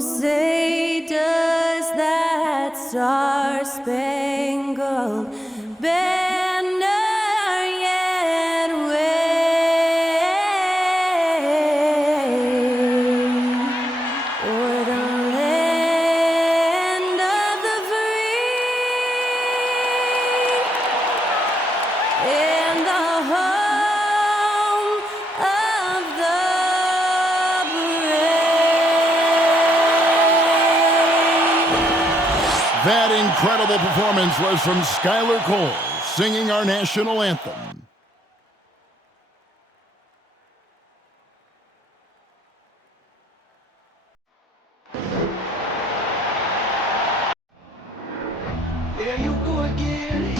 say does that star-spangled banner yet wave o'er the land of the free and the home of the brave. That incredible performance was from Skylar Cole, singing our national anthem. There you go again.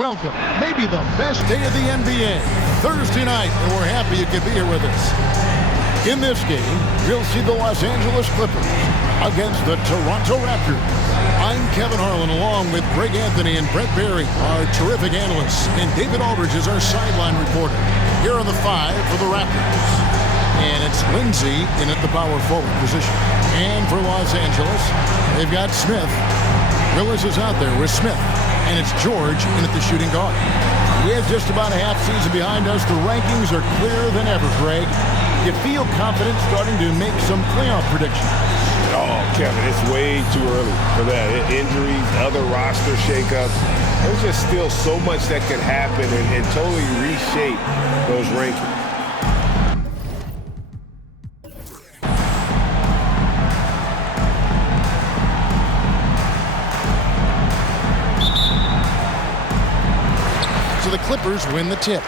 Welcome, maybe the best day of the NBA, Thursday night, and we're happy you could be here with us. In this game, you'll see the Los Angeles Clippers against the Toronto Raptors. I'm Kevin Harlan, along with Greg Anthony and Brett Barry, our terrific analysts, and David Aldridge is our sideline reporter. Here are the five for the Raptors. And it's Lindsay in at the power forward position. And for Los Angeles, they've got Smith. Willis is out there with Smith. And it's George in at the shooting guard. He has just about a half season behind us. The rankings are clearer than ever, Greg. You feel confident starting to make some playoff predictions? Oh, Kevin, it's way too early for that. Injuries, other roster shakeups. There's just still so much that could happen and totally reshape those rankings. The Clippers win the tip.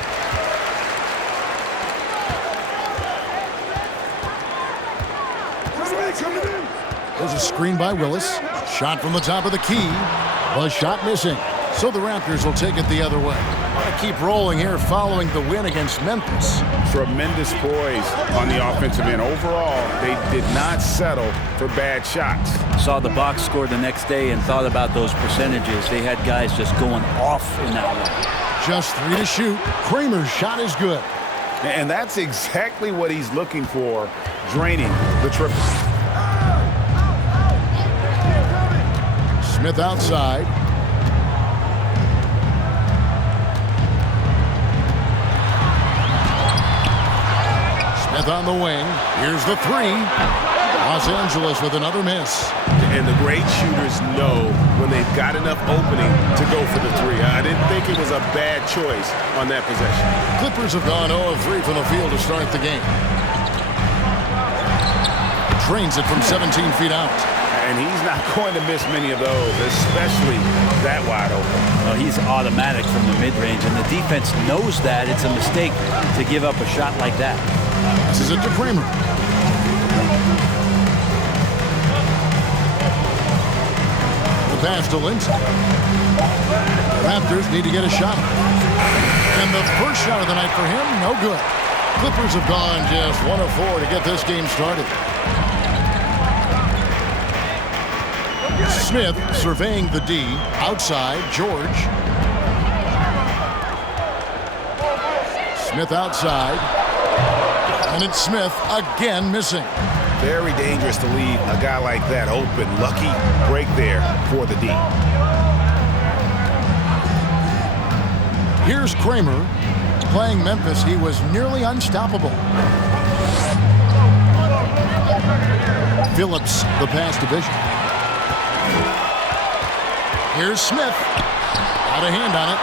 There's a screen by Willis. Shot from the top of the key. The shot missing. So the Raptors will take it the other way. Want to keep rolling here following the win against Memphis. Tremendous poise on the offensive end. Overall, they did not settle for bad shots. Saw the box score the next day and thought about those percentages. They had guys just going off in that one. Just 3 to shoot. Kramer's shot is good. And that's exactly what he's looking for, draining the triple. Smith outside. Smith on the wing. Here's the three. Los Angeles with another miss. And the great shooters know when they've got enough opening to go for the three. I didn't think it was a bad choice on that possession. Clippers have gone 0 of 3 from the field to start the game. Trains it from 17 feet out. And he's not going to miss many of those, especially that wide open. Well, he's automatic from the mid-range, and the defense knows that it's a mistake to give up a shot like that. This is it to Kramer. Pass to Lindsay. The Raptors need to get a shot. And the first shot of the night for him, no good. Clippers have gone just 1 of 4 to get this game started. Smith surveying the D. Outside, George. Smith outside. And it's Smith again missing. Very dangerous to leave a guy like that open. Lucky break there for the D. Here's Kramer. Playing Memphis, he was nearly unstoppable. Phillips, the pass to Bishop. Here's Smith. Got a hand on it.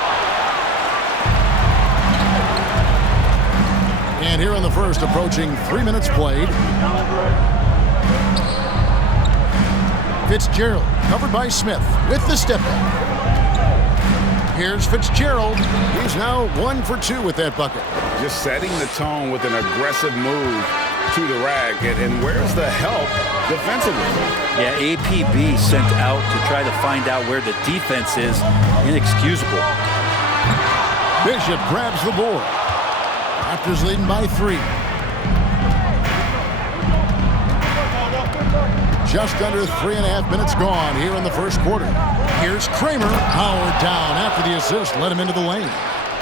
And here in the first, approaching 3 minutes played. Fitzgerald, covered by Smith, with the step back. Here's Fitzgerald. He's now 1 for 2 with that bucket. Just setting the tone with an aggressive move to the rag. And where's the help defensively? Yeah, APB sent out to try to find out where the defense is. Inexcusable. Bishop grabs the board. Raptors leading by 3. Just under 3.5 minutes gone here in the first quarter. Here's Kramer, powered down after the assist, led him into the lane.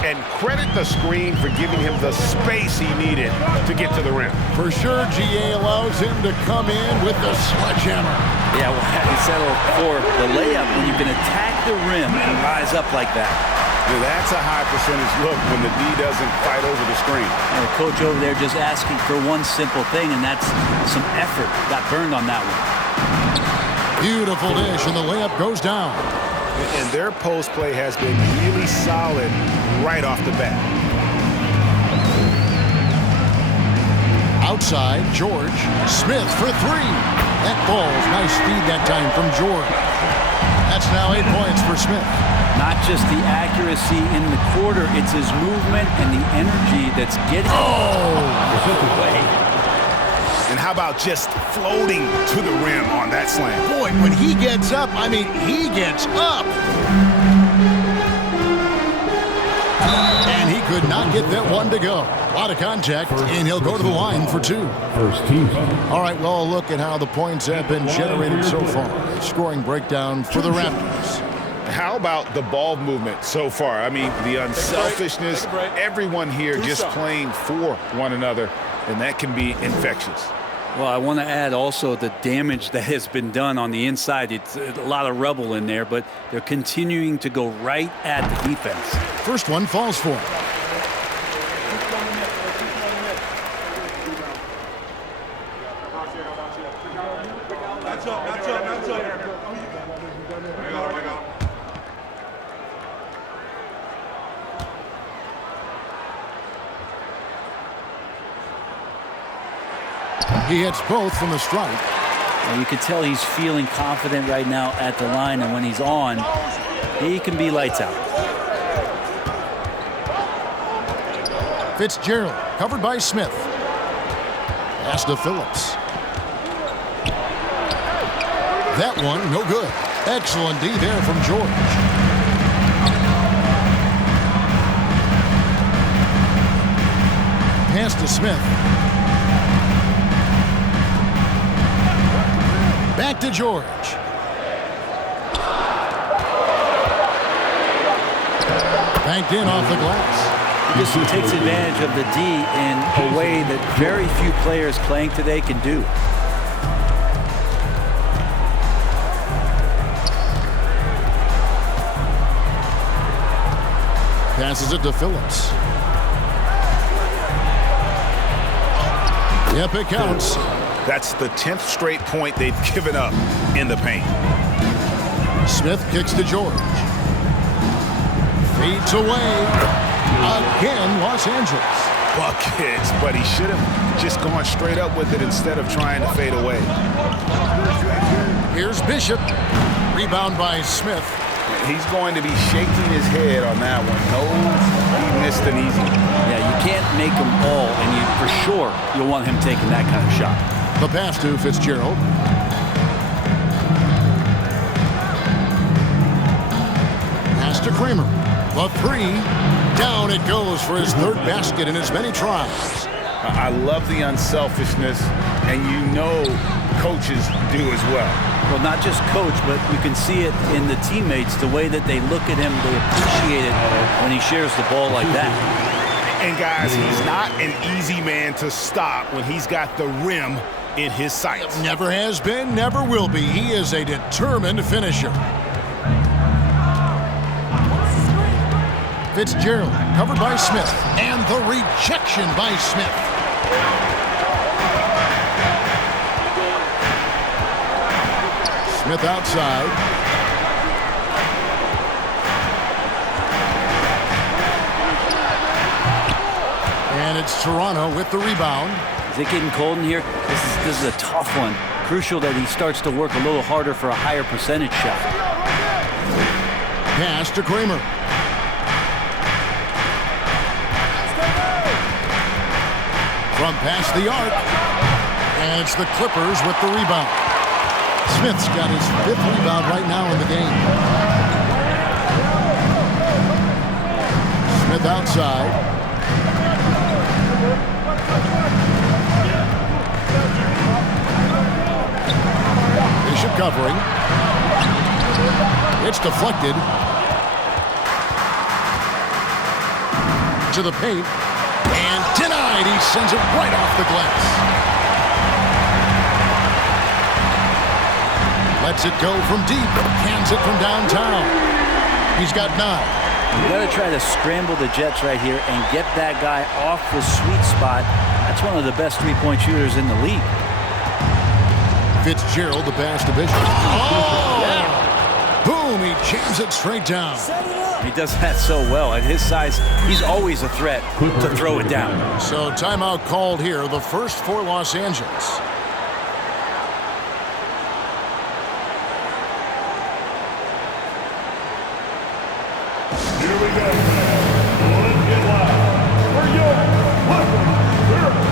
And credit the screen for giving him the space he needed to get to the rim. For sure, GA allows him to come in with the sledgehammer. Yeah, well, having settled for the layup when you can attack the rim and rise up like that. Dude, that's a high percentage look when the D doesn't fight over the screen. And the coach over there just asking for one simple thing, and that's some effort. Got burned on that one. Beautiful dish, and the layup goes down. And their post play has been really solid right off the bat. Outside, George. Smith for 3. That falls. Nice feed that time from George. That's now 8 points for Smith. Not just the accuracy in the quarter, it's his movement and the energy that's getting away. And how about just floating to the rim on that slam? Boy, when he gets up, I mean, he gets up. And he could not get that one to go. A lot of contact, and he'll go to the line for 2. First team. All right, well, look at how the points have been generated so far. Scoring breakdown for the Raptors. How about the ball movement so far? I mean, the unselfishness, everyone here just playing for one another, and that can be infectious. Well, I want to add also the damage that has been done on the inside. It's a lot of rubble in there, but they're continuing to go right at the defense. First one falls for him. He hits both from the strike. And you can tell he's feeling confident right now at the line, and when he's on, he can be lights out. Fitzgerald, covered by Smith. Pass to Phillips. That one, no good. Excellent D there from George. Pass to Smith. Back to George. Banked in off the glass. He just takes advantage of the D in a way that very few players playing today can do. Passes it to Phillips. Yep, it counts. That's the 10th straight point they've given up in the paint. Smith kicks to George. Feeds away. Again, Los Angeles. Buckets, but he should have just gone straight up with it instead of trying to fade away. Here's Bishop. Rebound by Smith. He's going to be shaking his head on that one. No, he missed an easy. Yeah, you can't make them all, and you for sure you'll want him taking that kind of shot. The pass to Fitzgerald. Pass to Kramer. The 3. Down it goes for his 3rd basket in as many tries. I love the unselfishness, and you know coaches do as well. Well, not just coach, but you can see it in the teammates, the way that they look at him, they appreciate it when he shares the ball like that. And guys, he's not an easy man to stop when he's got the rim in his sights. Never has been, never will be. He is a determined finisher. Fitzgerald, covered by Smith, and the rejection by Smith. Smith outside. And it's Toronto with the rebound. Is it getting cold in here? This is a tough one. Crucial that he starts to work a little harder for a higher percentage shot. Pass to Kramer. From past the arc. And it's the Clippers with the rebound. Smith's got his 5th rebound right now in the game. Smith outside. Bishop covering. It's deflected. To the paint. And denied. He sends it right off the glass. Lets it go from deep. Hands it from downtown. He's got 9. You got to try to scramble the Jets right here and get that guy off the sweet spot. That's one of the best three-point shooters in the league. Fitzgerald, the pass to Bishop. Oh! Yeah. Boom! He jams it straight down. He does that so well. At his size, he's always a threat to throw it down. So timeout called here, the first for Los Angeles. Here we go. Let's get live for your Clippers.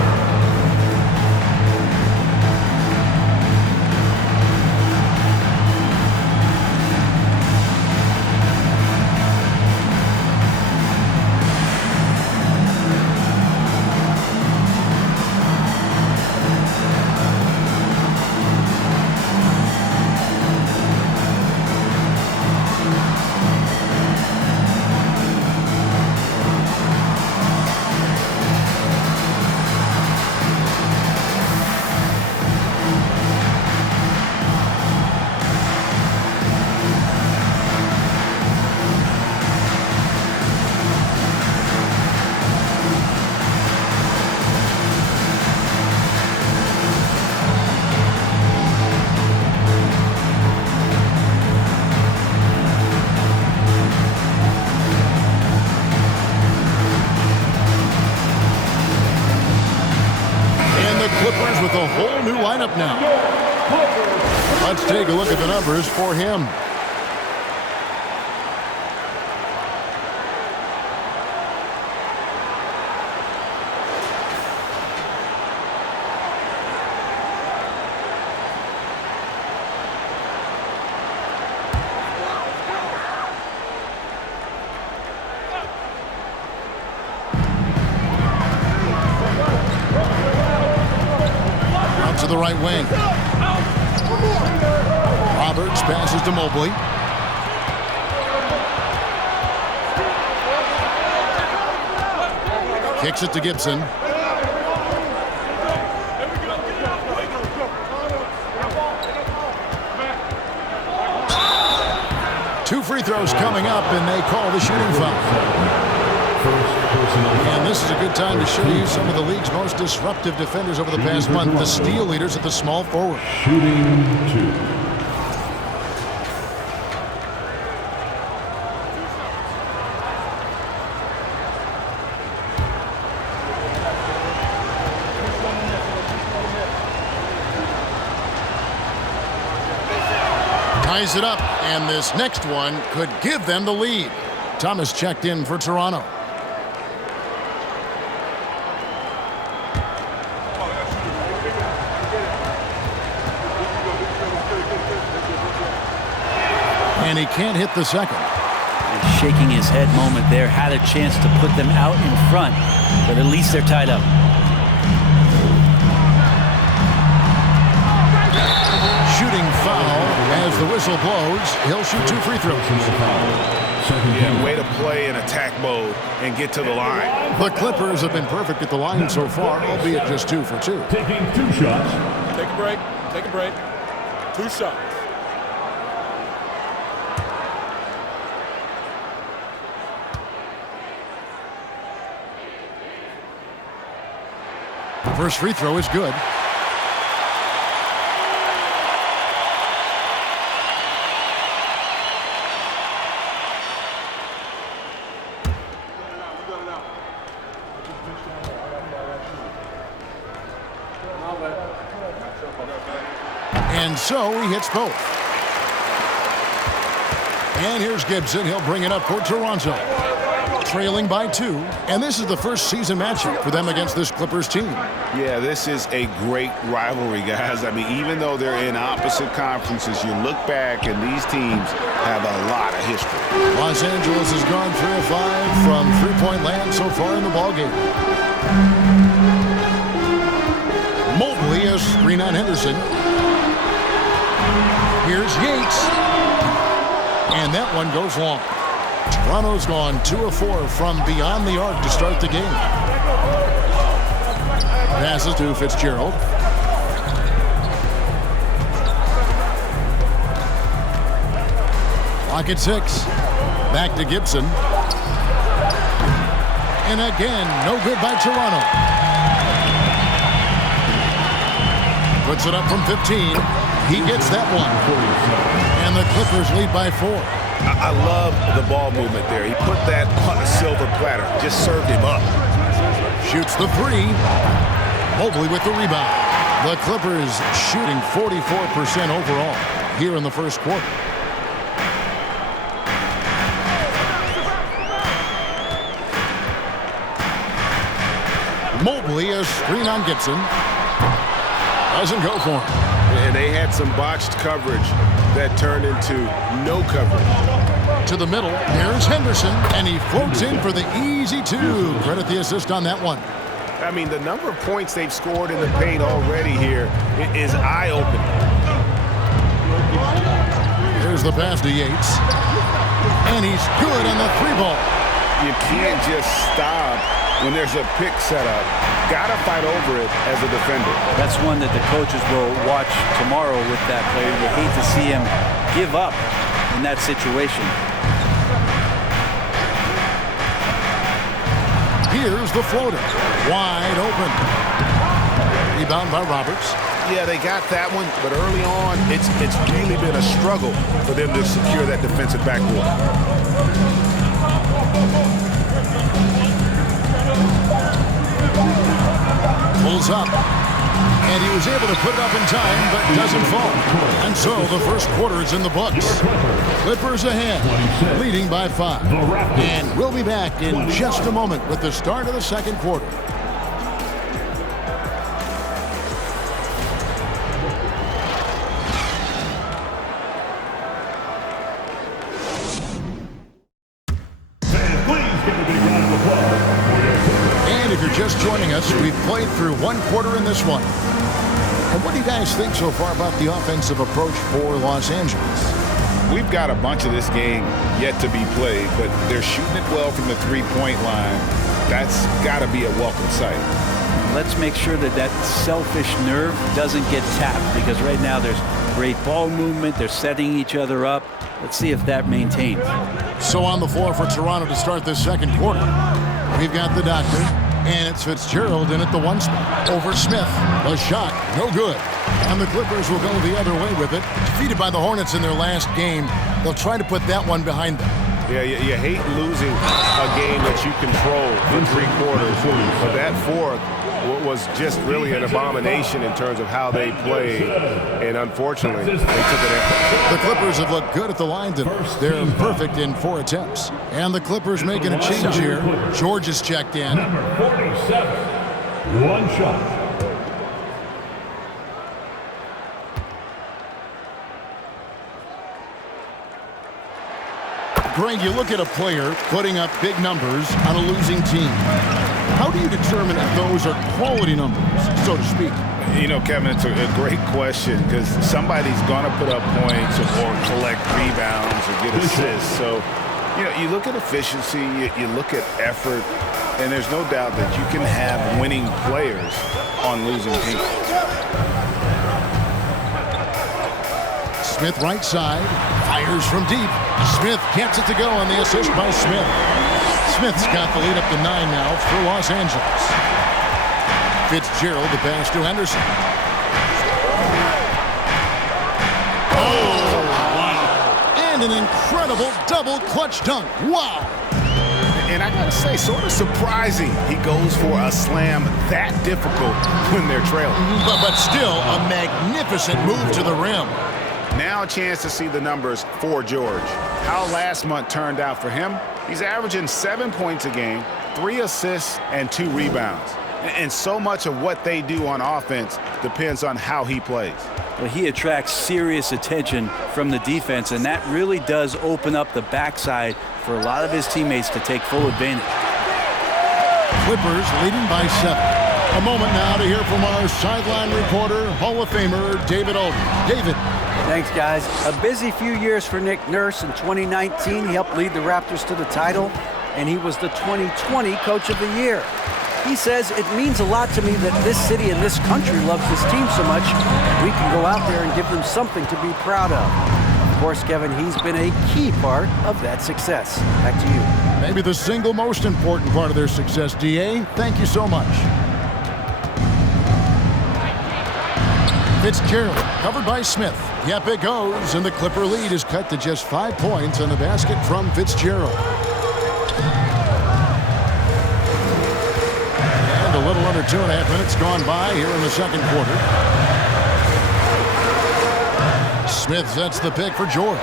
Clippers with a whole new lineup now. Let's take a look at the numbers for him. To the right wing. Roberts passes to Mobley. Kicks it to Gibson. Two free throws coming up, and they call the shooting foul. And this is a good time to show you some of the league's most disruptive defenders over the past month, the steal leaders at the small forward. Shooting 2. Ties it up, and this next one could give them the lead. Thomas checked in for Toronto. And he can't hit the second. Shaking his head moment there. Had a chance to put them out in front, but at least they're tied up. Shooting foul as the whistle blows. He'll shoot 2 free throws. Yeah, way to play in attack mode and get to the line. The Clippers have been perfect at the line so far, albeit just 2 for 2. Taking 2 shots. Take a break. Take a break. 2 shots. First free throw is good. And so he hits both. And here's Gibson. He'll bring it up for Toronto. trailing by 2, and this is the first season matchup for them against this Clippers team. Yeah, this is a great rivalry, guys. I mean, even though they're in opposite conferences, you look back and these teams have a lot of history. Los Angeles has gone 3 of 5 from three-point land so far in the ballgame. Mobley has screen on Henderson. Here's Yates. And that one goes long. Toronto's gone 2 of 4 from beyond the arc to start the game. Passes to Fitzgerald. Clock at 6. Back to Gibson. And again, no good by Toronto. Puts it up from 15. He gets that one. And the Clippers lead by 4. I love the ball movement there. He put that on a silver platter. Just served him up. Shoots the 3. Mobley with the rebound. The Clippers shooting 44% overall here in the first quarter. Mobley a screen on Gibson. Doesn't go for him. And they had some botched coverage that turned into no coverage. To the middle, here's Henderson, and he floats in for the easy 2. Credit the assist on that one. I mean, the number of points they've scored in the paint already here is eye-opening. Here's the pass to Yates. And he's good on the 3-ball. You can't just stop when there's a pick set up. Gotta fight over it as a defender. That's one that the coaches will watch tomorrow with that player. You hate to see him give up in that situation. Here's the floater. Wide open. Rebound by Roberts. Yeah, they got that one, but early on, it's really been a struggle for them to secure that defensive backboard. Pulls up. And he was able to put it up in time, but doesn't fall. And so the first quarter is in the books. Clippers ahead, leading by 5. And we'll be back in just a moment with the start of the second quarter. And if you're just joining us, we've played through one quarter in this one. And what do you guys think so far about the offensive approach for Los Angeles? We've got a bunch of this game yet to be played, but they're shooting it well from the three-point line. That's got to be a welcome sight. Let's make sure that that selfish nerve doesn't get tapped, because right now there's great ball movement. They're setting each other up. Let's see if that maintains. So on the floor for Toronto to start this second quarter, we've got the doctor, and it's Fitzgerald in at the 1 spot. Over Smith. A shot. No good. And the Clippers will go the other way with it. Defeated by the Hornets in their last game. They'll try to put that one behind them. Yeah, you hate losing a game that you control for 3 quarters. But that fourth was just really an abomination in terms of how they played. And unfortunately, they took it out. The Clippers have looked good at the line today. They're perfect in 4 attempts. And the Clippers making a change here. George is checked in. Number 47. 1 shot. Greg, you look at a player putting up big numbers on a losing team. How do you determine if those are quality numbers, so to speak? You know, Kevin, it's a great question, because somebody's going to put up points or collect rebounds or get assists. So, you know, you look at efficiency, you look at effort, and there's no doubt that you can have winning players on losing teams. Smith right side, fires from deep. Smith gets it to go on the assist by Smith. Smith's got the lead up to 9 now for Los Angeles. Fitzgerald, the pass to Henderson. Oh, wow. And an incredible double clutch dunk. Wow. And I gotta say, sort of surprising he goes for a slam that difficult when they're trailing. But still a magnificent move to the rim. Now a chance to see the numbers for George. How last month turned out for him, He's averaging 7 points a game, 3 assists, and 2 rebounds. And so much of what they do on offense depends on how he plays. Well, he attracts serious attention from the defense, and that really does open up the backside for a lot of his teammates to take full advantage. Clippers leading by 7. A moment now to hear from our sideline reporter, Hall of Famer David Aldridge. David. Thanks, guys. A busy few years for Nick Nurse. In 2019, he helped lead the Raptors to the title, and he was the 2020 Coach of the Year. He says, it means a lot to me that this city and this country loves this team so much, we can go out there and give them something to be proud of. Of course, Kevin, he's been a key part of that success. Back to you. Maybe the single most important part of their success, D.A. Thank you so much. Fitzgerald covered by Smith. Yep, it goes, and the Clipper lead is cut to just 5 points on the basket from Fitzgerald. And a little under 2.5 minutes gone by here in the second quarter. Smith sets the pick for George.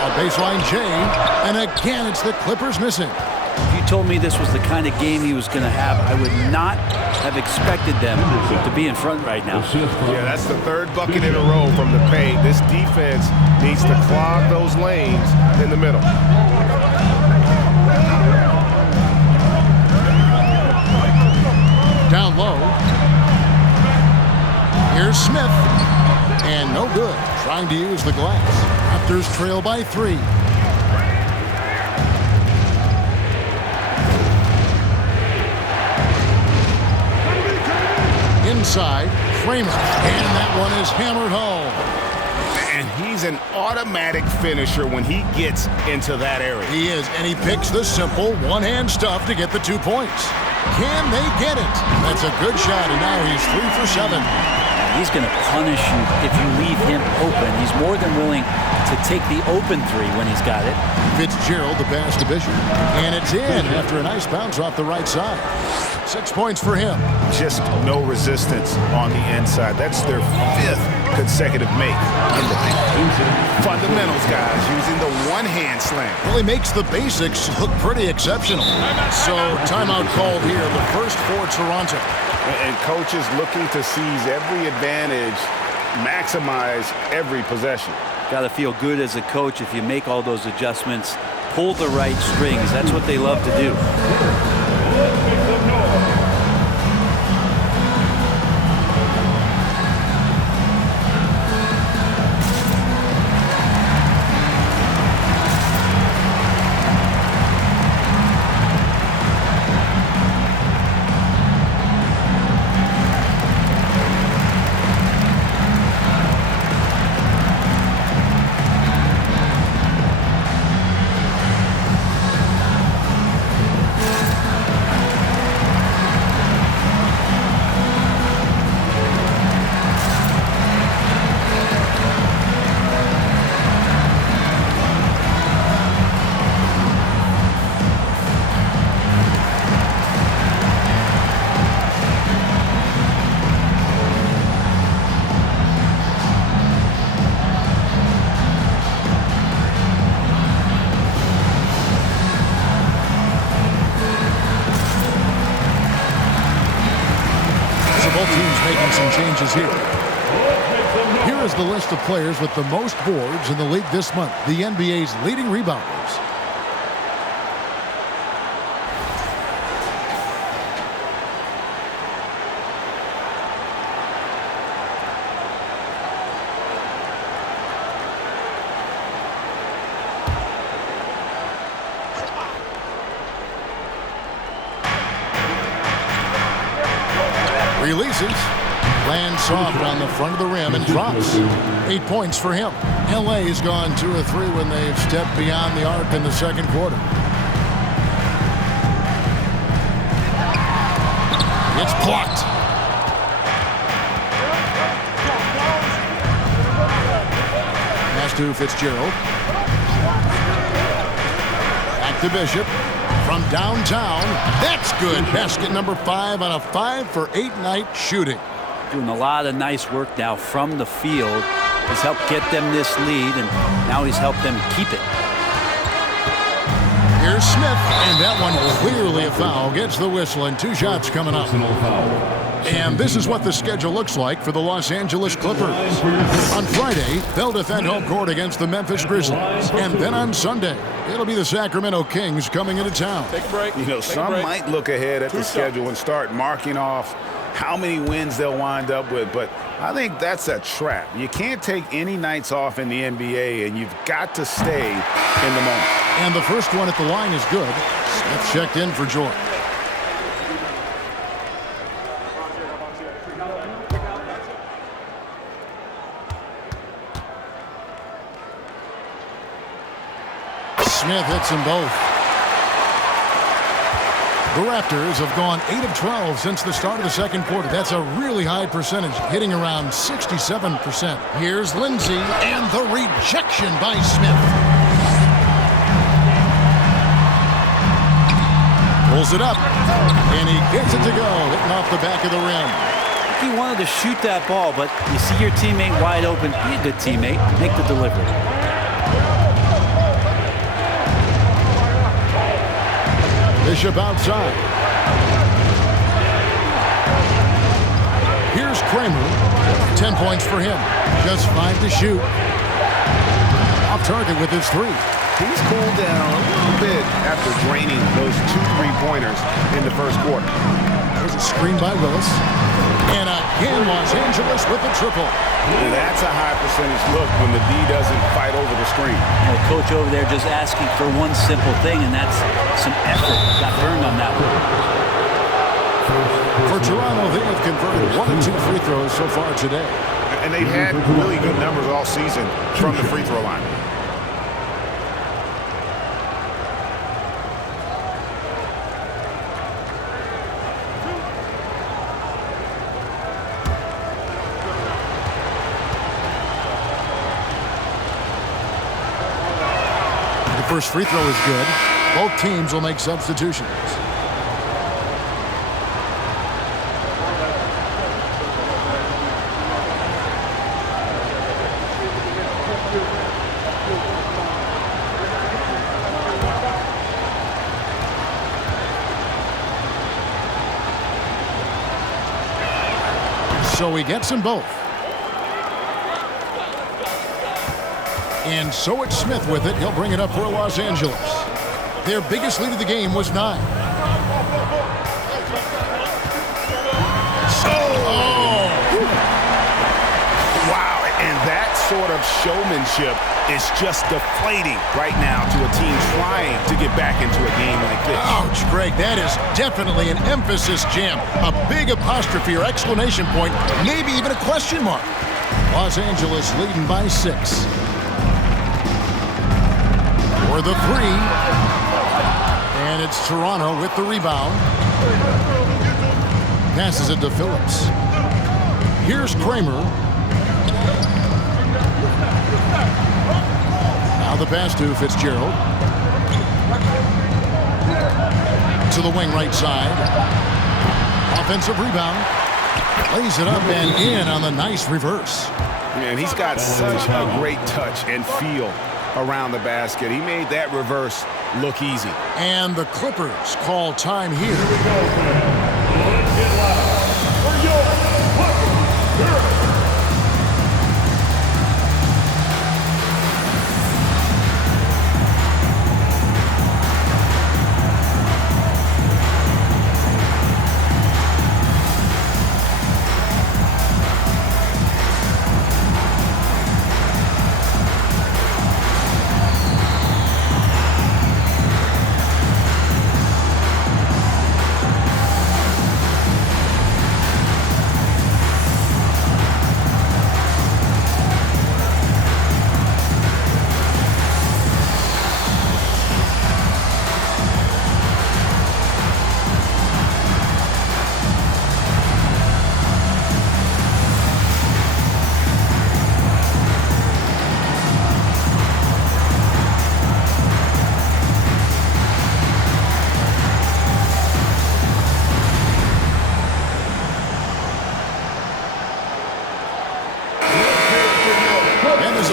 A baseline J, and again it's the Clippers missing. If you told me this was the kind of game he was going to have, I would not have expected them to be in front right now. Yeah, that's the 3rd bucket in a row from the paint. This defense needs to clog those lanes in the middle. Down low. Here's Smith. And no good. Trying to use the glass. Raptors trail by 3. Inside, Kramer, and that one is hammered home. And he's an automatic finisher when he gets into that area. He is, and he picks the simple one-hand stuff to get the 2 points. Can they get it? That's a good shot, and now he's 3 for 7. He's going to punish you if you leave him open. He's more than willing to take the open 3 when he's got it. Fitzgerald, the pass to Bishop, and it's in after a nice bounce off the right side. 6 points for him. Just no resistance on the inside. That's their 5th consecutive make in the paint. Fundamentals, guys, using the one-hand slam. Well, he makes the basics look pretty exceptional. So, timeout called here, the first for Toronto. And coaches looking to seize every advantage, maximize every possession. Got to feel good as a coach if you make all those adjustments, pull the right strings. That's what they love to do. Changes here. Here is the list of players with the most boards in the league this month. The NBA's leading rebounders. Releases. Lands soft around the front of the rim and drops. 8 points for him. LA's gone 2 of 3 when they've stepped beyond the arc in the second quarter. It's blocked. Pass to Fitzgerald. Back to Bishop. From downtown. That's good. Basket number 5 on a 5 for 8 night shooting. Doing a lot of nice work now from the field. has helped get them this lead, and now he's helped them keep it. Here's Smith, and that one clearly a foul. Gets the whistle, and 2 shots coming up. And this is what the schedule looks like for the Los Angeles Clippers. On Friday, they'll defend home court against the Memphis Grizzlies. And then on Sunday, it'll be the Sacramento Kings coming into town. Take a break. You know, some might look ahead at the schedule and start marking off how many wins they'll wind up with, but I think that's a trap. You can't take any nights off in the NBA, and you've got to stay in the moment. And the first one at the line is good. Smith checked in for Jordan. Smith hits them both. The Raptors have gone 8 of 12 since the start of the second quarter. That's a really high percentage, hitting around 67%. Here's Lindsay, and the rejection by Smith. Pulls it up, and he gets it to go, hitting off the back of the rim. He wanted to shoot that ball, but you see your teammate wide open. Be a good teammate. Make the delivery. Bishop outside. Here's Kramer. 10 points for him. Just 5 to shoot. Off target with his 3. He's cooled down a little bit after draining those 2 3-pointers in the first quarter. There's a screen by Willis. And again, Los Angeles with the triple. And that's a high percentage look when the D doesn't fight over the screen. Well, coach over there just asking for one simple thing, and that's some effort. Got burned on that one. For Toronto, they have converted 1 and 2 free throws so far today. And they've had really good numbers all season from the free throw line. First free throw is good. Both teams will make substitutions. So he gets them both. And so it's Smith with it. He'll bring it up for Los Angeles. Their biggest lead of the game was 9. Wow, and that sort of showmanship is just deflating right now to a team trying to get back into a game like this. Ouch, Greg, that is definitely an emphasis jam. A big apostrophe or exclamation point, maybe even a question mark. Los Angeles leading by 6. For the 3. And it's Toronto with the rebound. Passes it to Phillips. Here's Kramer. Now the pass to Fitzgerald. To the wing right side. Offensive rebound. Lays it up and in on the nice reverse. Man, he's got such a great touch and feel around the basket. He made that reverse look easy. And the Clippers call time here. Let's get loud for your Clippers.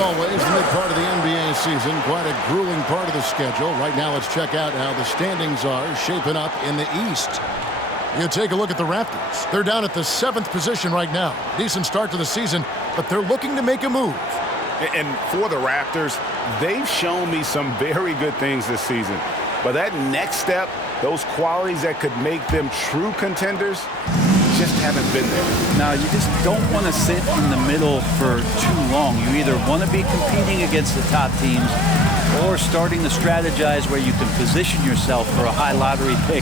always, the mid part of the NBA season, quite a grueling part of the schedule. Right now, let's check out how the standings are shaping up in the East. You take a look at the Raptors. They're down at the 7th position right now. Decent start to the season, but they're looking to make a move. And for the Raptors, they've shown me some very good things this season. But that next step, those qualities that could make them true contenders, just haven't been there. Now, you just don't want to sit in the middle for too long. You either want to be competing against the top teams or starting to strategize where you can position yourself for a high lottery pick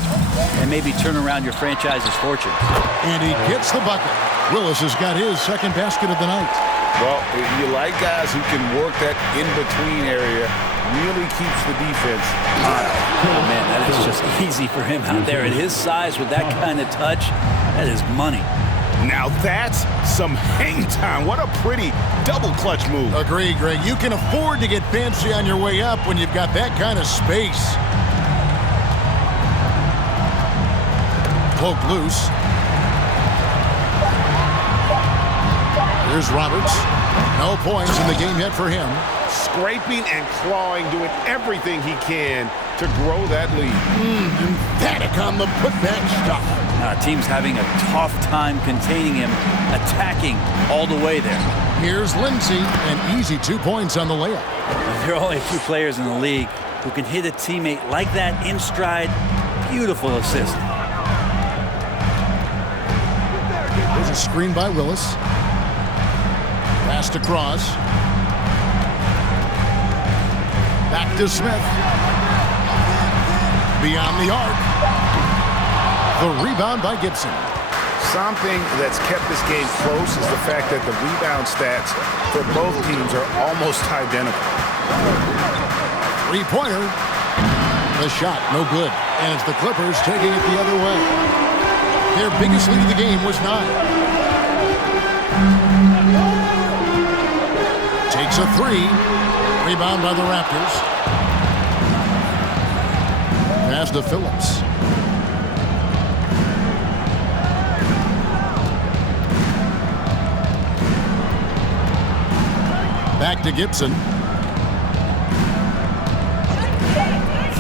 and maybe turn around your franchise's fortune. And he gets the bucket. Willis has got his second basket of the night. Well, you like guys who can work that in-between area, really keeps the defense honest. Oh, man, that is just easy for him out there. At his size with that kind of touch, that is money. Now that's some hang time. What a pretty double clutch move. Agree, Greg. You can afford to get fancy on your way up when you've got that kind of space. Poke loose. Here's Roberts. No points in the game yet for him. Scraping and clawing, doing everything he can to grow that lead. Emphatic on the putback stuff. Team's having a tough time containing him, attacking all the way there. Here's Lindsay, an easy 2 points on the layup. There are only a few players in the league who can hit a teammate like that in stride. Beautiful assist. There's a screen by Willis. Pass across. Back to Smith. Beyond the arc. The rebound by Gibson. Something that's kept this game close is the fact that the rebound stats for both teams are almost identical. Three-pointer. The shot, no good. And it's the Clippers taking it the other way. Their biggest lead of the game was 9. Takes a 3. Rebound by the Raptors. Pass to Phillips. Back to Gibson.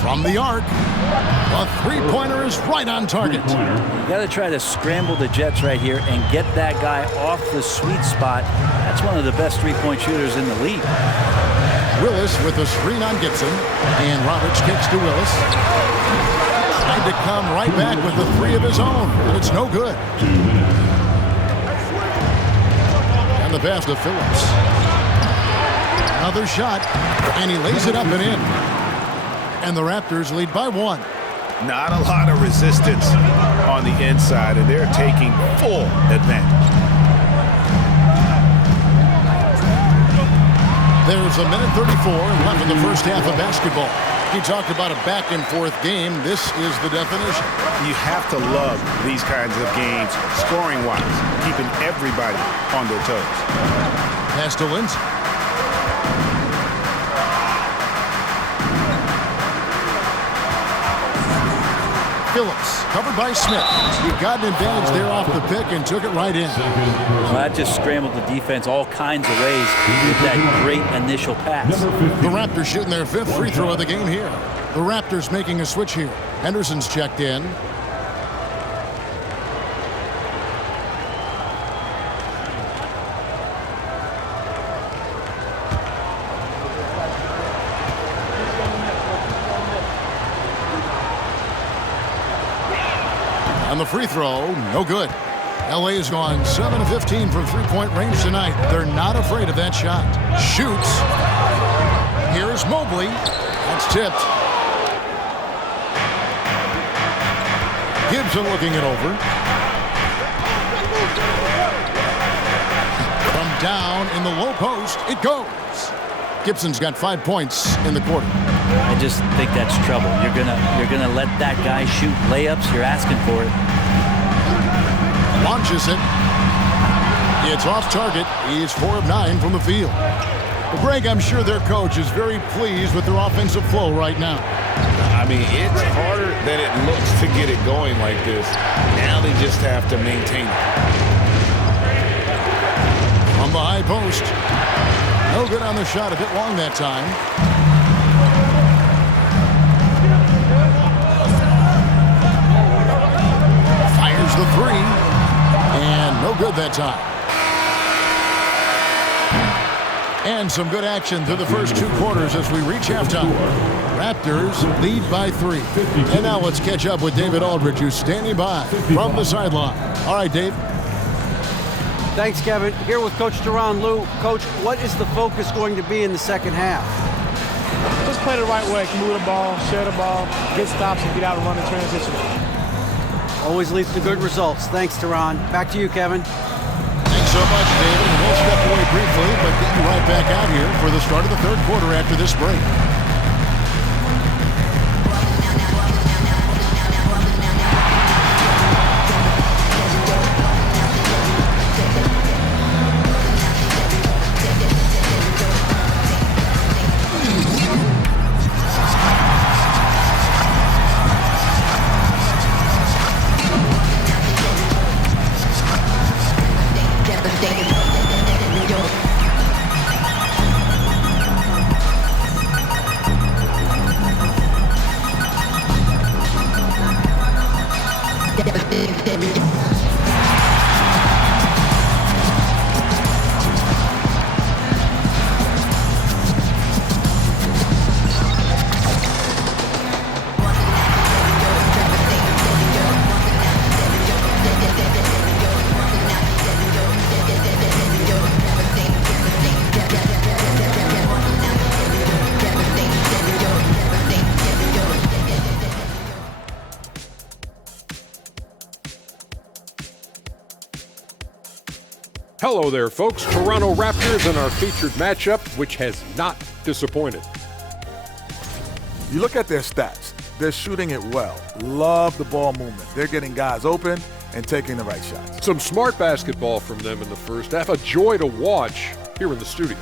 From the arc. A three-pointer is right on target. You got to try to scramble the Jets right here and get that guy off the sweet spot. That's one of the best three-point shooters in the league. Willis with a screen on Gibson. And Roberts kicks to Willis. Tried to come right back with the 3 of his own, but it's no good. And the pass to Phillips. Another shot, and he lays it up and in. And the Raptors lead by 1. Not a lot of resistance on the inside, and they're taking full advantage. There's a minute 34 left in the first half of basketball. He talked about a back-and-forth game. This is the definition. You have to love these kinds of games, scoring-wise, keeping everybody on their toes. Pass to Lindsay. Phillips, covered by Smith. He got an advantage there off the pick and took it right in. Well, that just scrambled the defense all kinds of ways with that great initial pass. The Raptors shooting their 5th free throw of the game here. The Raptors making a switch here. Henderson's checked in. On the free throw, no good. LA has gone 7 of 15 from three-point range tonight. They're not afraid of that shot. Shoots. Here's Mobley. That's tipped. Gibson looking it over. From down in the low post, it goes. Gibson's got 5 points in the quarter. I just think that's trouble. You're gonna let that guy shoot layups. You're asking for it. Launches it. It's off target. He's 4 of 9 from the field. Well, Greg, I'm sure their coach is very pleased with their offensive flow right now. I mean, it's harder than it looks to get it going like this. Now they just have to maintain it. From the high post. No good on the shot, a bit long that time. Fires the three, and no good that time. And some good action through the first 2 quarters as we reach halftime. Raptors lead by 3. And now let's catch up with David Aldridge, who's standing by from the sideline. All right, Dave. Thanks, Kevin. Here with Coach Teron Lou. Coach, what is the focus going to be in the second half? Just play the right way. Move the ball, share the ball, get stops, and get out and run in transition. Always leads to good results. Thanks, Teron. Back to you, Kevin. Thanks so much, David. And we'll step away briefly, but get you right back out here for the start of the third quarter after this break. Hello there, folks. Toronto Raptors in our featured matchup, which has not disappointed. You look at their stats. They're shooting it well. Love the ball movement. They're getting guys open and taking the right shots. Some smart basketball from them in the first half. A joy to watch here in the studio.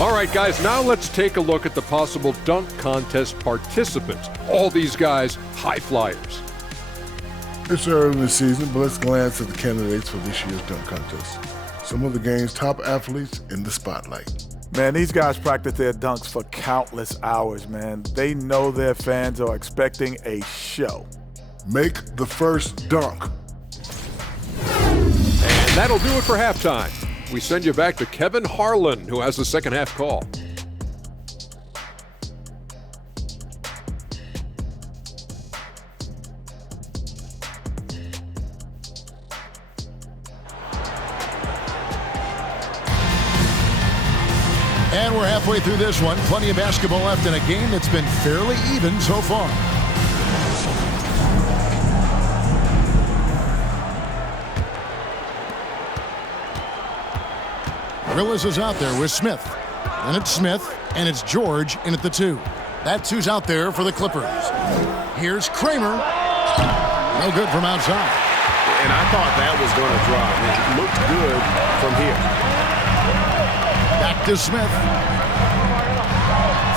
All right, guys, now let's take a look at the possible dunk contest participants. All these guys, high flyers. It's early in the season, but let's glance at the candidates for this year's dunk contest. Some of the game's top athletes in the spotlight. Man, these guys practice their dunks for countless hours, man. They know their fans are expecting a show. Make the first dunk. And that'll do it for halftime. We send you back to Kevin Harlan, who has the second half call. And we're halfway through this one. Plenty of basketball left in a game that's been fairly even so far. Willis is out there with Smith. And it's Smith, and it's George in at the 2. That's who's out there for the Clippers. Here's Kramer. No good from outside. And I thought that was going to drop. It looked good from here. Back to Smith.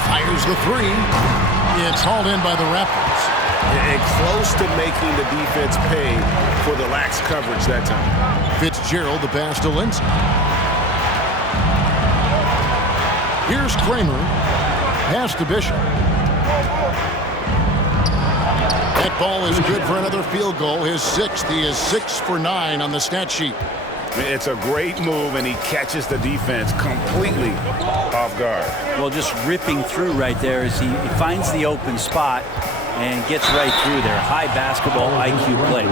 Fires the 3. It's hauled in by the Raptors. And close to making the defense pay for the lax coverage that time. Fitzgerald, the pass to Lindsay. Here's Kramer. Pass to Bishop. That ball is good for another field goal. His 6th. He is 6 for 9 on the stat sheet. It's a great move, and he catches the defense completely off guard. Well, just ripping through right there as he finds the open spot and gets right through there. High basketball IQ play.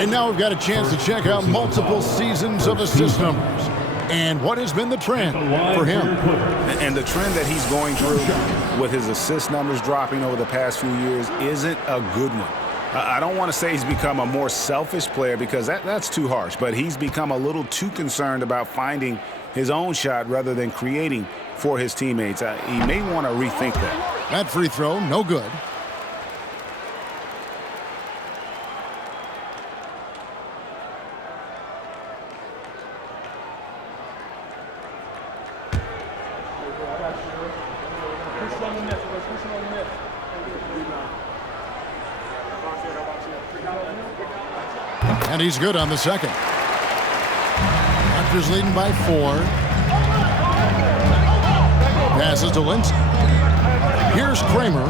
And now we've got a chance to check out multiple seasons of assist numbers and what has been the trend for him. And the trend that he's going through with his assist numbers dropping over the past few years isn't a good one. I don't want to say he's become a more selfish player because that's too harsh, but he's become a little too concerned about finding his own shot rather than creating for his teammates. He may want to rethink that. That free throw, no good. And he's good on the second. That Raptors leading by 4. Passes to Lindsay. Here's Kramer.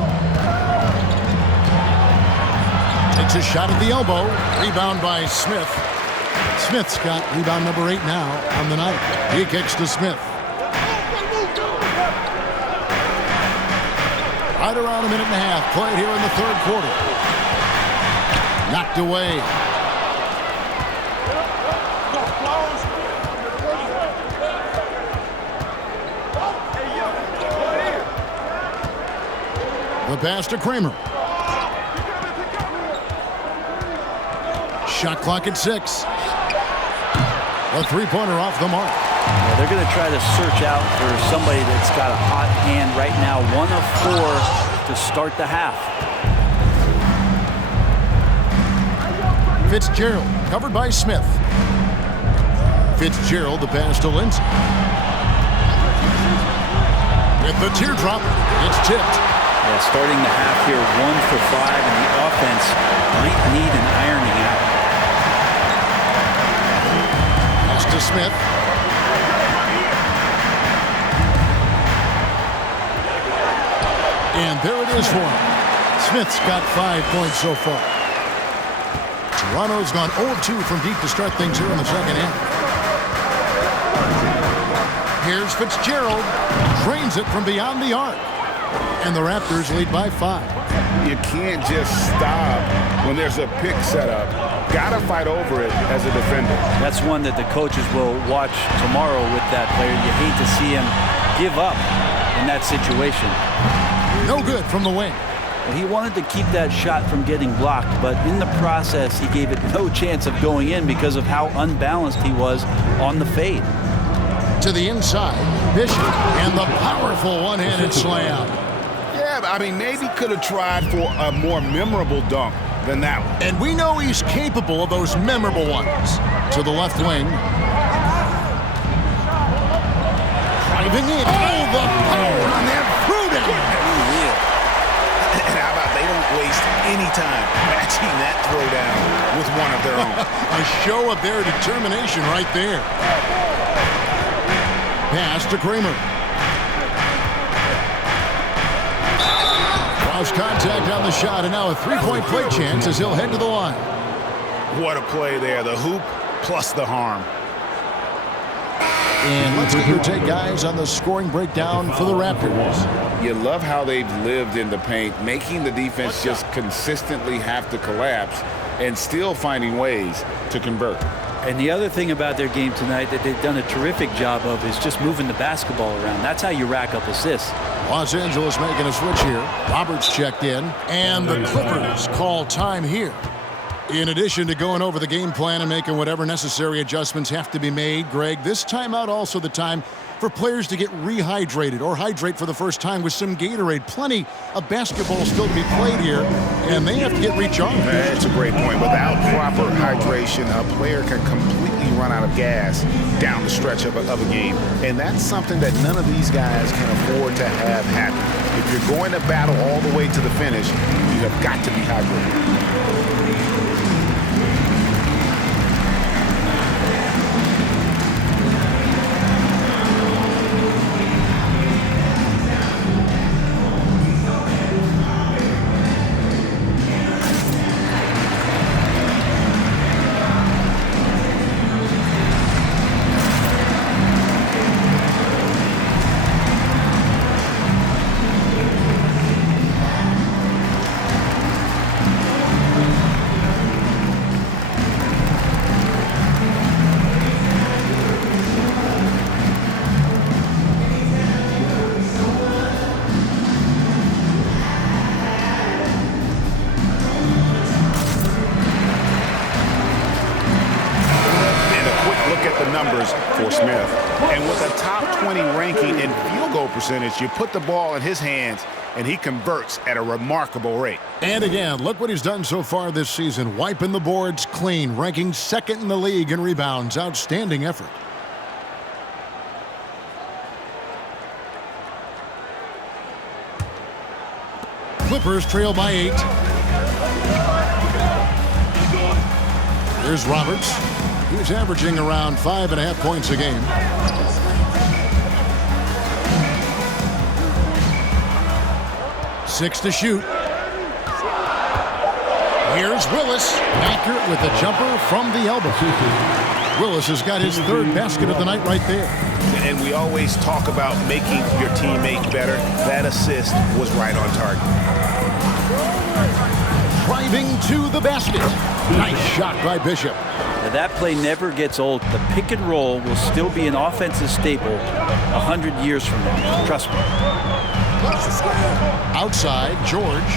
Takes a shot at the elbow. Rebound by Smith. Smith's got rebound number 8 now on the night. He kicks to Smith. Right around a minute and a half played here in the third quarter. Knocked away. The pass to Kramer. Shot clock at 6. A three-pointer off the mark. Yeah, they're going to try to search out for somebody that's got a hot hand right now. 1 of 4 to start the half. Fitzgerald covered by Smith. Fitzgerald, the pass to Lindsay. With the teardrop, it's tipped. Yeah, starting the half here 1 for 5, and the offense might need an ironing out. Pass to Smith. And there it is for him. Smith's got 5 points so far. Toronto's gone 0-2 from deep to start things here in the second half. Here's Fitzgerald. Drains it from beyond the arc. And the Raptors lead by 5. You can't just stop when there's a pick set up. Gotta fight over it as a defender. That's one that the coaches will watch tomorrow with that player. You hate to see him give up in that situation. No good from the wing. Well, he wanted to keep that shot from getting blocked, but in the process, he gave it no chance of going in because of how unbalanced he was on the fade. To the inside, Bishop, and the powerful one-handed slam. Yeah, I mean, maybe could have tried for a more memorable dunk than that one. And we know he's capable of those memorable ones. To the left wing. Driving in. Oh, the power on that fruiting. And how about they don't waste any time matching that throwdown with one of their own. A show of their determination right there. Pass to Kramer. Cross contact on the shot, and now a three-point play chance as he'll head to the line. What a play there. The hoop plus the harm. And let's get your take, guys, on the scoring breakdown for the Raptors. You love how they've lived in the paint, making the defense just consistently have to collapse and still finding ways to convert. And the other thing about their game tonight that they've done a terrific job of is just moving the basketball around. That's how you rack up assists. Los Angeles making a switch here. Roberts checked in, and the Clippers call time here. In addition to going over the game plan and making whatever necessary adjustments have to be made, Greg, this timeout also the time for players to get rehydrated or hydrate for the first time with some Gatorade. Plenty of basketball still to be played here, and they have to get recharged. That's a great point. Without proper hydration, a player can completely run out of gas down the stretch of a game. And that's something that none of these guys can afford to have happen. If you're going to battle all the way to the finish, you have got to be hydrated. For Smith. And with a top 20 ranking in field goal percentage, you put the ball in his hands and he converts at a remarkable rate. And again, look what he's done so far this season. Wiping the boards clean, ranking second in the league in rebounds. Outstanding effort. Clippers trail by 8. Here's Roberts. He's averaging around 5.5 points a game. Six to shoot. Here's Willis, accurate with a jumper from the elbow. Willis has got his third basket of the night right there. And we always talk about making your teammate better. That assist was right on target. Driving to the basket. Nice shot by Bishop. Now that play never gets old. The pick and roll will still be an offensive staple 100 years from now. Trust me. Outside, George.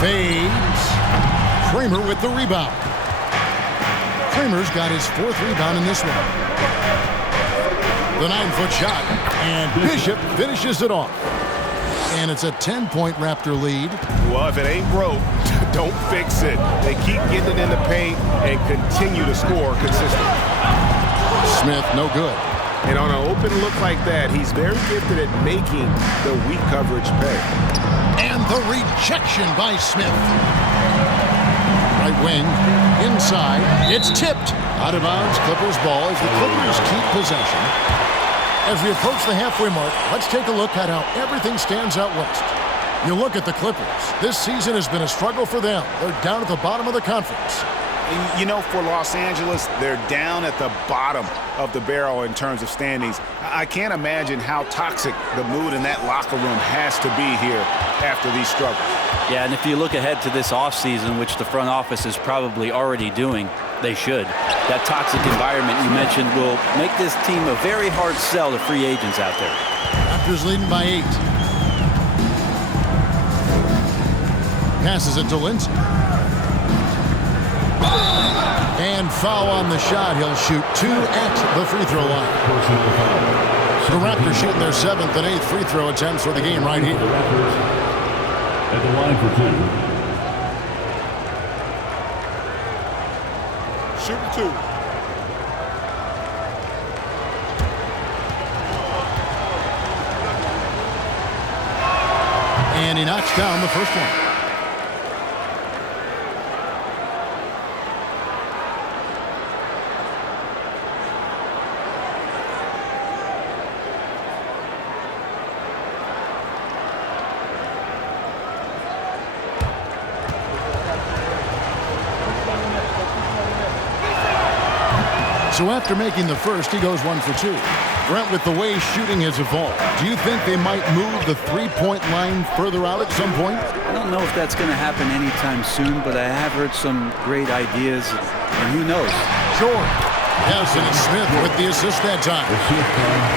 Fades. Kramer with the rebound. Kramer's got his fourth rebound in this one. The 9-foot shot, and Bishop finishes it off. And it's a 10-point Raptor lead. Well, if it ain't broke, don't fix it. They keep getting it in the paint and continue to score consistently. Smith, no good. And on an open look like that, he's very gifted at making the weak coverage pay. And the rejection by Smith. Right wing, inside, it's tipped. Out of bounds, Clippers ball as the Clippers keep possession. As we approach the halfway mark, let's take a look at how everything stands out west. You look at the Clippers. This season has been a struggle for them. They're down at the bottom of the conference. You know, for Los Angeles, they're down at the bottom of the barrel in terms of standings. I can't imagine how toxic the mood in that locker room has to be here after these struggles. Yeah, and if you look ahead to this offseason, which the front office is probably already doing, they should. That toxic environment you mentioned will make this team a very hard sell to free agents out there. Raptors leading by 8. Passes it to Lindsay. And foul on the shot. He'll shoot 2 at the free throw line. The Raptors shooting their 7th and 8th free throw attempts for the game right here. At the line for 2. Shooting 2. And he knocks down the first one. So after making the first, he goes 1 for 2. Brent, with the way shooting has evolved, do you think they might move the three-point line further out at some point? I don't know if that's going to happen anytime soon, but I have heard some great ideas, and who knows? George. Yes, and it's Smith with the assist that time.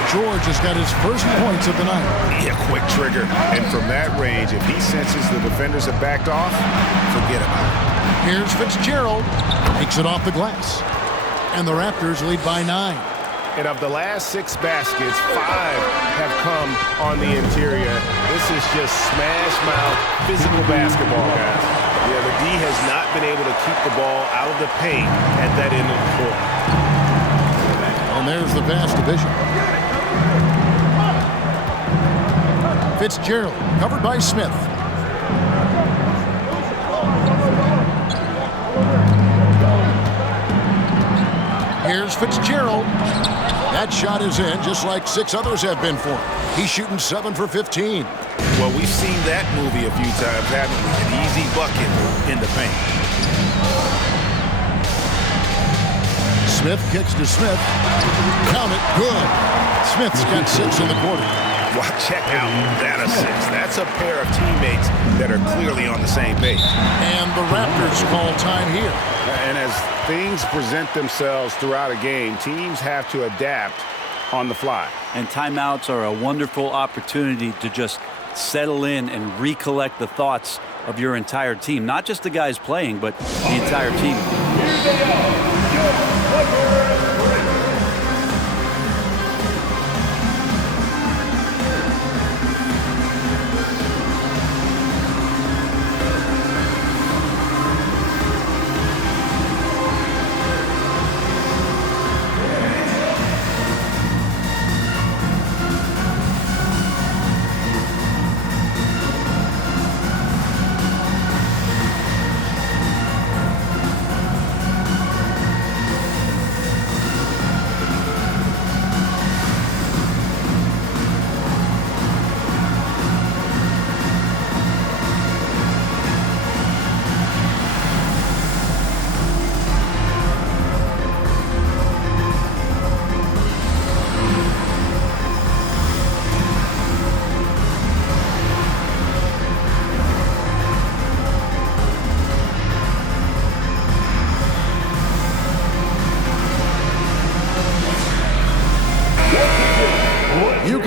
George has got his first points of the night. Yeah, quick trigger. And from that range, if he senses the defenders have backed off, forget about it. Here's Fitzgerald. Takes it off the glass. And the Raptors lead by 9. And of the last 6 baskets, 5 have come on the interior. This is just smash mouth physical basketball, guys. Yeah, the D has not been able to keep the ball out of the paint at that end of the court. And there's the pass to Bishop. Fitzgerald, covered by Smith. Here's Fitzgerald. That shot is in, just like 6 others have been for him. He's shooting 7 for 15. Well, we've seen that movie a few times, haven't we? An easy bucket in the paint. Smith kicks to Smith. Count it, good. Smith's got 6 in the quarter. Well, check out that assist. That's a pair of teammates that are clearly on the same page. And the Raptors call time here. And as things present themselves throughout a game, teams have to adapt on the fly. And timeouts are a wonderful opportunity to just settle in and recollect the thoughts of your entire team. Not just the guys playing, but the entire team. Here they are, your Clippers.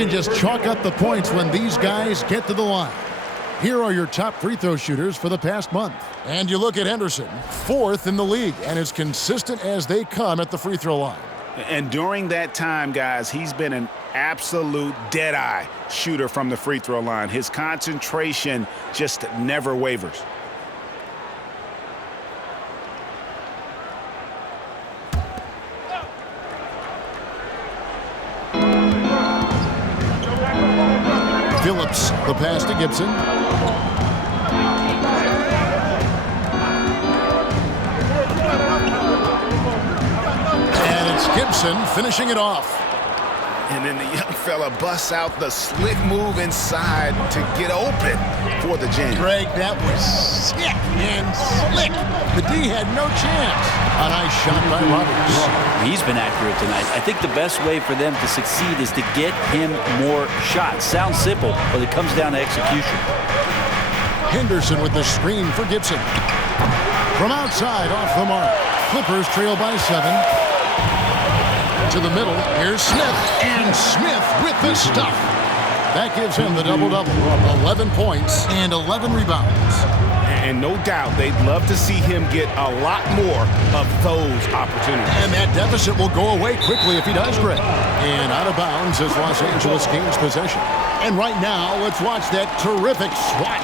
can just chalk up the points when these guys get to the line. Here are your top free throw shooters for the past month. And you look at Henderson, 4th in the league, and as consistent as they come at the free throw line. And during that time, guys, he's been an absolute dead-eye shooter from the free throw line. His concentration just never wavers. Phillips, the pass to Gibson. And it's Gibson finishing it off. And then the young fella busts out the slick move inside to get open for the jam. Greg, that was sick and slick. The D had no chance. A nice shot by Roberts. He's been accurate tonight. I think the best way for them to succeed is to get him more shots. Sounds simple, but it comes down to execution. Henderson with the screen for Gibson. From outside, off the mark. Clippers trail by 7. To the middle, here's Smith, and Smith with the stuff. That gives him the double-double, 11 points and 11 rebounds. And no doubt they'd love to see him get a lot more of those opportunities. And that deficit will go away quickly if he does, Greg. And out of bounds as Los Angeles gains possession. And right now, let's watch that terrific swat.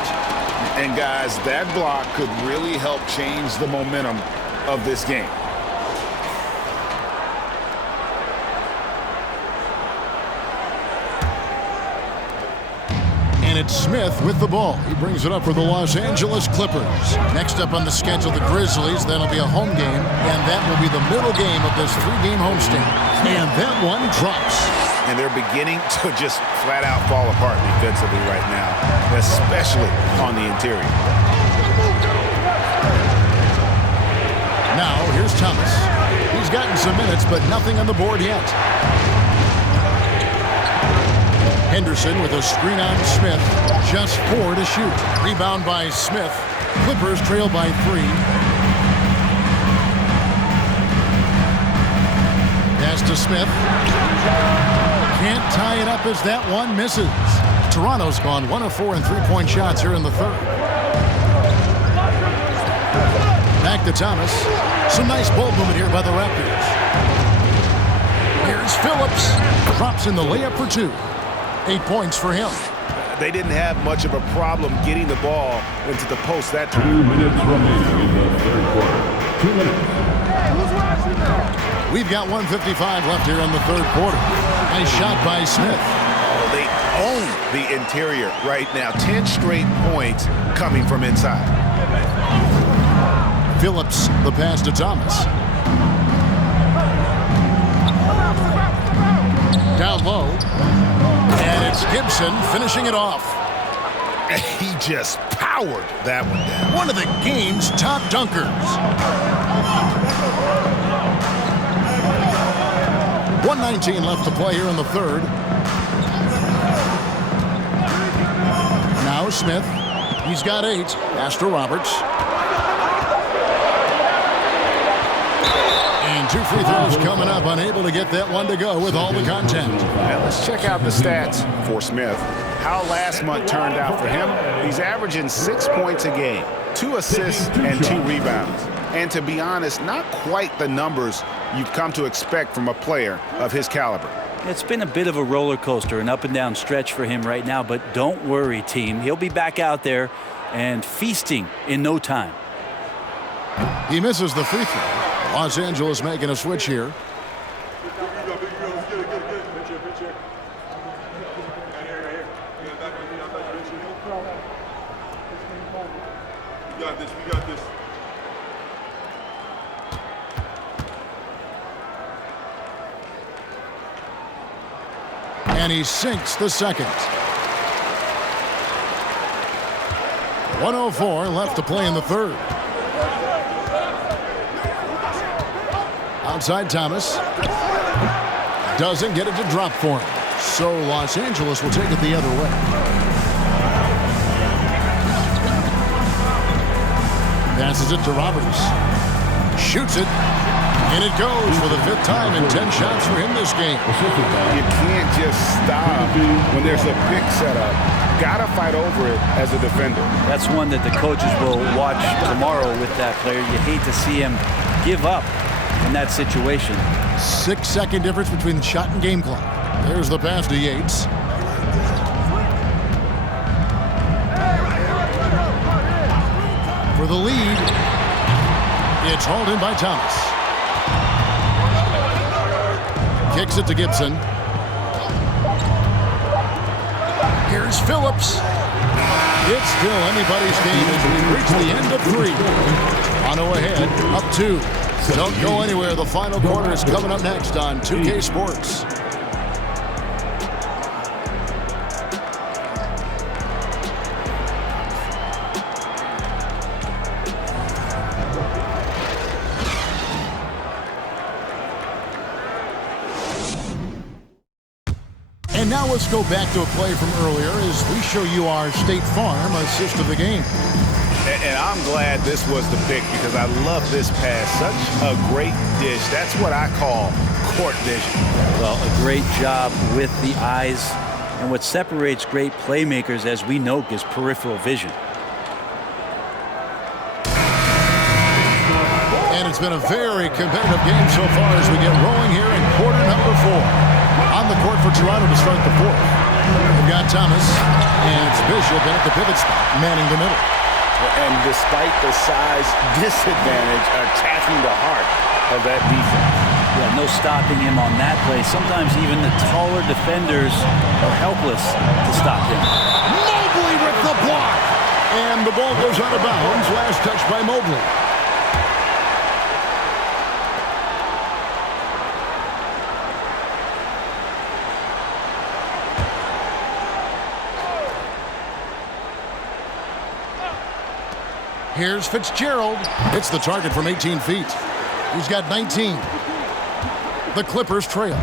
And guys, that block could really help change the momentum of this game. And it's Smith with the ball. He brings it up for the Los Angeles Clippers. Next up on the schedule, the Grizzlies. That'll be a home game, and that will be the middle game of this 3-game homestand. And that one drops. And they're beginning to just flat out fall apart defensively right now, especially on the interior. Now, here's Thomas. He's gotten some minutes, but nothing on the board yet. Henderson with a screen on Smith. Just 4 to shoot. Rebound by Smith. Clippers trail by 3. Pass to Smith. Can't tie it up as that one misses. Toronto's gone 1 of 4 in 3-point shots here in the third. Back to Thomas. Some nice ball movement here by the Raptors. Here's Phillips. Drops in the layup for 2. 8 points for him. They didn't have much of a problem getting the ball into the post that time. 2 minutes remaining in the third quarter. 2 minutes. We've got 1:55 left here in the third quarter. Nice shot by Smith. Oh, they own the interior right now. 10 straight points coming from inside. Phillips, the pass to Thomas. Down low. And it's Gibson finishing it off. He just powered that one down. One of the game's top dunkers. 1:19 left to play here in the third. Now Smith. He's got 8. Pass to Roberts. And 2 free throws coming up. Unable to get that one to go with all the content. Now let's check out the stats for Smith. How last month turned out for him. He's averaging 6 points a game, 2 assists, and 2 rebounds. And to be honest, not quite the numbers you've come to expect from a player of his caliber. It's been a bit of a roller coaster, an up and down stretch for him right now, but don't worry, team. He'll be back out there and feasting in no time. He misses the free throw. Los Angeles making a switch here. We got this. And he sinks the second. 1:04 left to play in the third. Outside Thomas. Doesn't get it to drop for him. So Los Angeles will take it the other way. Passes it to Roberts. Shoots it. And it goes for the 5th time in 10 shots for him this game. You can't just stop when there's a pick set up. Gotta fight over it as a defender. That's one that the coaches will watch tomorrow with that player. You hate to see him give up in that situation. 6-second difference between the shot and game clock. There's the pass to Yates. For the lead, it's hauled in by Thomas. Kicks it to Gibson. Here's Phillips. It's still anybody's game as we reach the end of 3. Toronto ahead, up 2. Don't go anywhere. The final quarter is coming up next on 2K Sports. And now let's go back to a play from earlier as we show you our State Farm assist of the game. And I'm glad this was the pick because I love this pass. Such a great dish. That's what I call court vision. Well, a great job with the eyes. And what separates great playmakers, as we know, is peripheral vision. And it's been a very competitive game so far as we get rolling here in quarter number 4. On the court for Toronto to start the 4th. We've got Thomas, and it's Bishop in at the pivot spot, manning the middle. And despite the size disadvantage, attacking the heart of that defense. Yeah, no stopping him on that play. Sometimes even the taller defenders are helpless to stop him. Mobley with the block. And the ball goes out of bounds. Last touch by Mobley. Here's Fitzgerald. It's the target from 18 feet. He's got 19. The Clippers trail.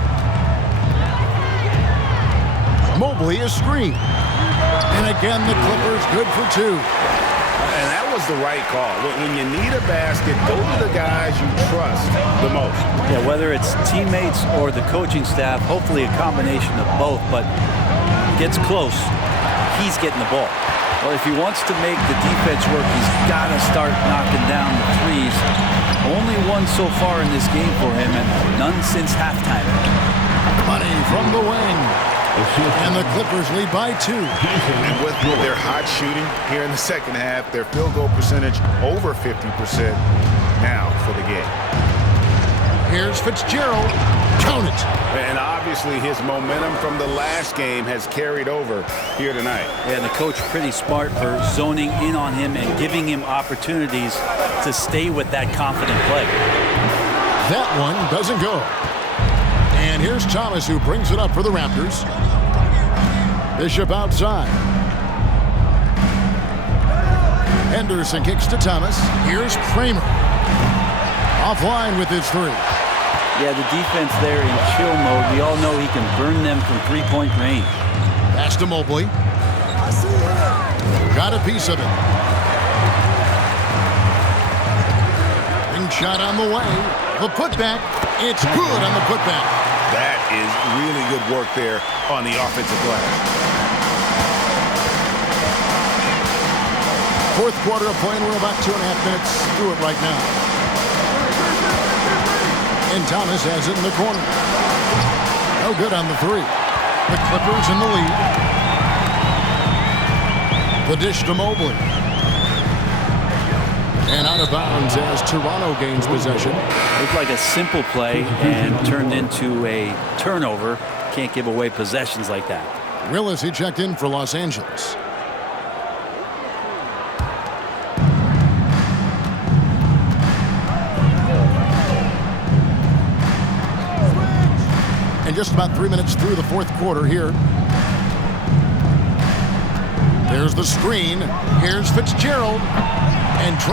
Mobley is screened. And again, the Clippers good for 2. And that was the right call. When you need a basket, go to the guys you trust the most. Yeah, whether it's teammates or the coaching staff, hopefully a combination of both, but gets close, he's getting the ball. Well, if he wants to make the defense work, he's got to start knocking down the threes. Only one so far in this game for him, and none since halftime. Money from the wing. And the Clippers lead by 2. And with their hot shooting here in the second half, their field goal percentage over 50% now for the game. Here's Fitzgerald. Count it. And obviously his momentum from the last game has carried over here tonight. And the coach pretty smart for zoning in on him and giving him opportunities to stay with that confident play. That one doesn't go. And here's Thomas who brings it up for the Raptors. Bishop outside. Henderson kicks to Thomas. Here's Kramer. Offline with his 3. Yeah, the defense there in chill mode. We all know he can burn them from 3-point range. Pass to Mobley. Got a piece of it. Ring shot on the way. The putback. It's good on the putback. That is really good work there on the offensive glass. 4th quarter of play, and we're about 2.5 minutes through it right now. And Thomas has it in the corner. No good on the 3. The Clippers in the lead. The dish to Mobley. And out of bounds as Toronto gains possession. Looked like a simple play and turned into a turnover. Can't give away possessions like that. Willis, he checked in for Los Angeles. And just about 3 minutes through the 4th quarter here. There's the screen. Here's Fitzgerald. And